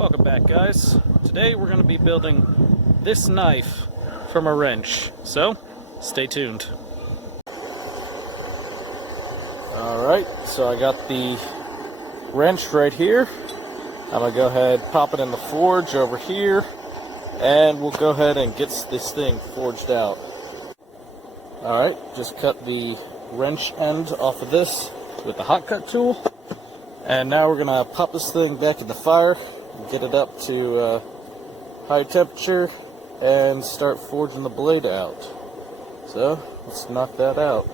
Welcome back, guys. Today we're going to be building this knife from a wrench, so stay tuned. Alright, so I got the wrench right here. I'm going to go ahead, pop it in the forge over here, and we'll go ahead and get this thing forged out. Alright, just cut the wrench end off of this with the hot cut tool. And now we're going to pop this thing back in the fire, get it up to high temperature, and start forging the blade out. So, let's knock that out.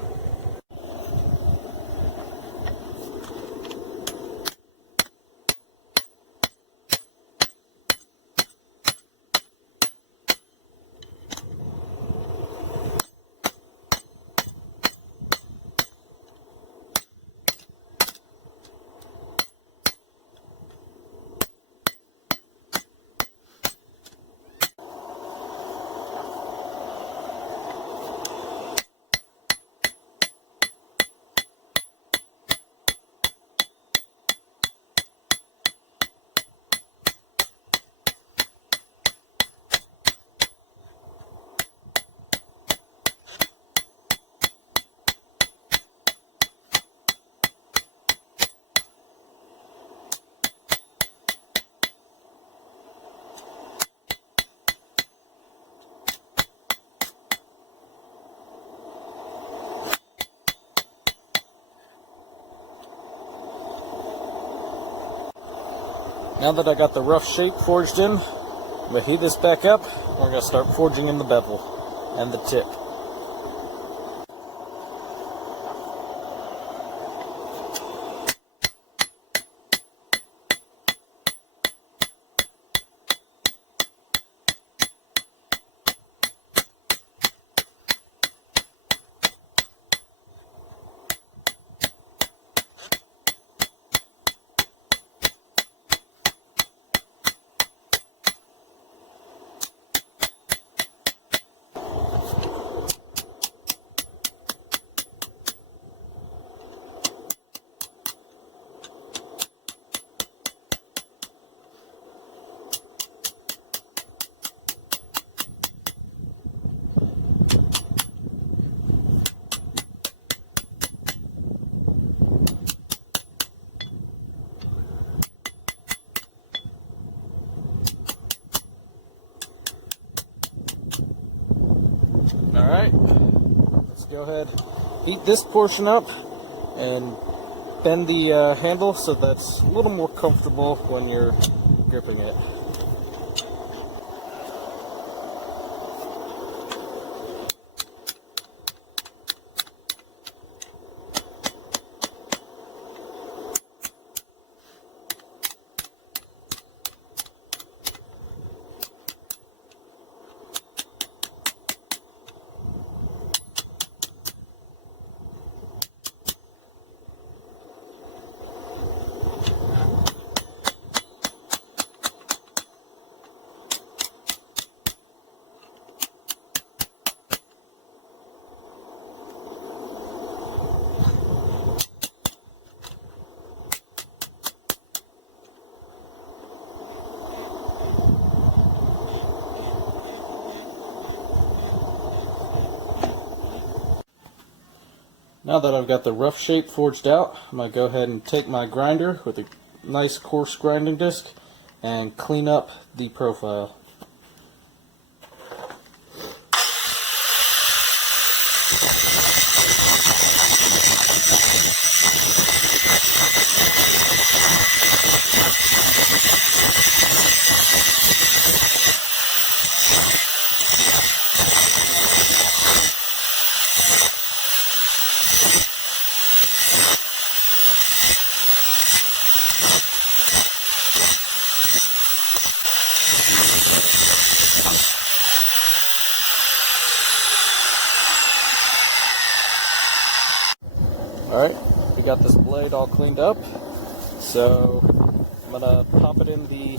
Now that I got the rough shape forged in, I'm going to heat this back up, and we're going to start forging in the bevel and the tip. Alright, let's go ahead, heat this portion up and bend the handle so that's a little more comfortable when you're gripping it. Now that I've got the rough shape forged out, I'm going to go ahead and take my grinder with a nice coarse grinding disc and clean up the profile. Alright, we got this blade all cleaned up, so I'm going to pop it in the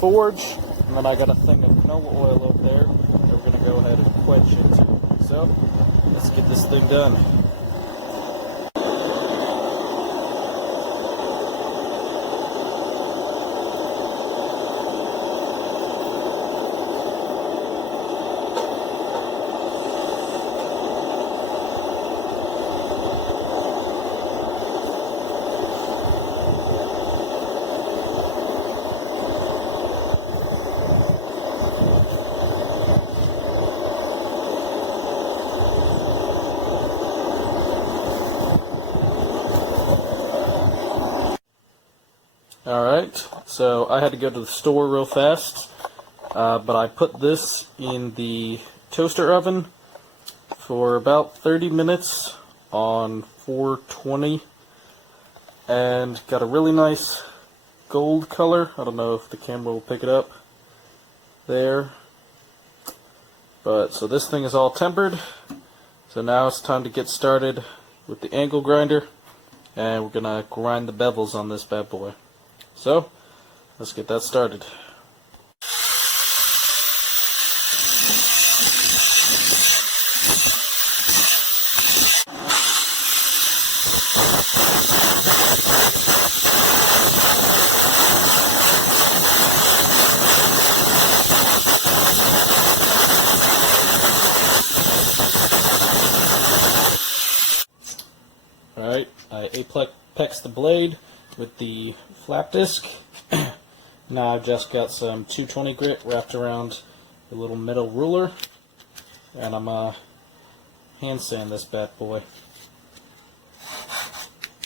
forge, and then I got a thing of canola oil over there that we're going to go ahead and quench it. So, let's get this thing done. So I had to go to the store real fast, but I put this in the toaster oven for about 30 minutes on 420 and got a really nice gold color. I don't know if the camera will pick it up there. But so this thing is all tempered. So now it's time to get started with the angle grinder, and we're gonna grind the bevels on this bad boy. So let's get that started. Alright, I apex the blade with the flap disc. Now I've just got some 220 grit wrapped around a little metal ruler, and I'm hand sand this bad boy.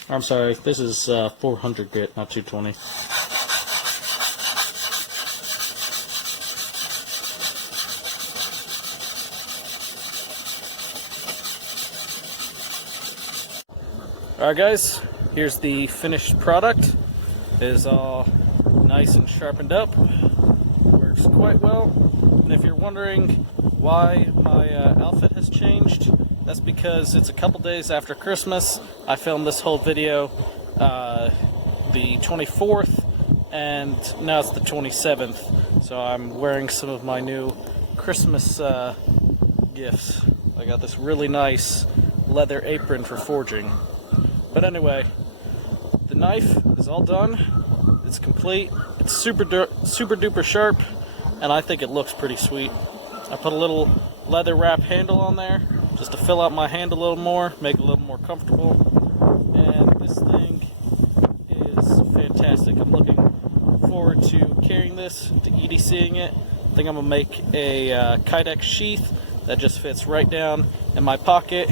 I'm sorry, this is 400 grit, not 220. Alright guys, here's the finished product. It is all nice and sharpened up. Works quite well. And if you're wondering why my outfit has changed, that's because it's a couple days after Christmas. I filmed this whole video the 24th, and now it's the 27th. So I'm wearing some of my new Christmas gifts. I got this really nice leather apron for forging. But anyway, the knife is all done. It's complete. It's super duper sharp, and I think it looks pretty sweet. I put a little leather wrap handle on there just to fill out my hand a little more, make it a little more comfortable. And this thing is fantastic. I'm looking forward to carrying this, to EDCing it. I think I'm gonna make a Kydex sheath that just fits right down in my pocket,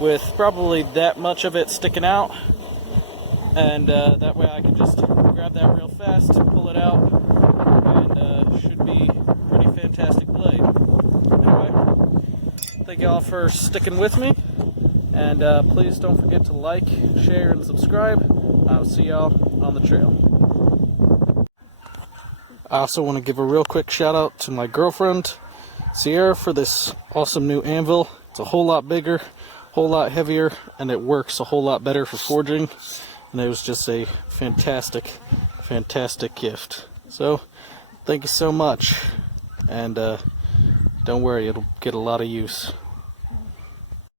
with probably that much of it sticking out, and that way I can just grab that real fast, pull it out, and should be a pretty fantastic blade. Anyway, thank y'all for sticking with me, and please don't forget to like, share, and subscribe. I'll see y'all on the trail. I also want to give a real quick shout out to my girlfriend, Ciera, for this awesome new anvil. It's a whole lot bigger, whole lot heavier, and it works a whole lot better for forging, and it was just a fantastic gift. So thank you so much, and don't worry, it'll get a lot of use.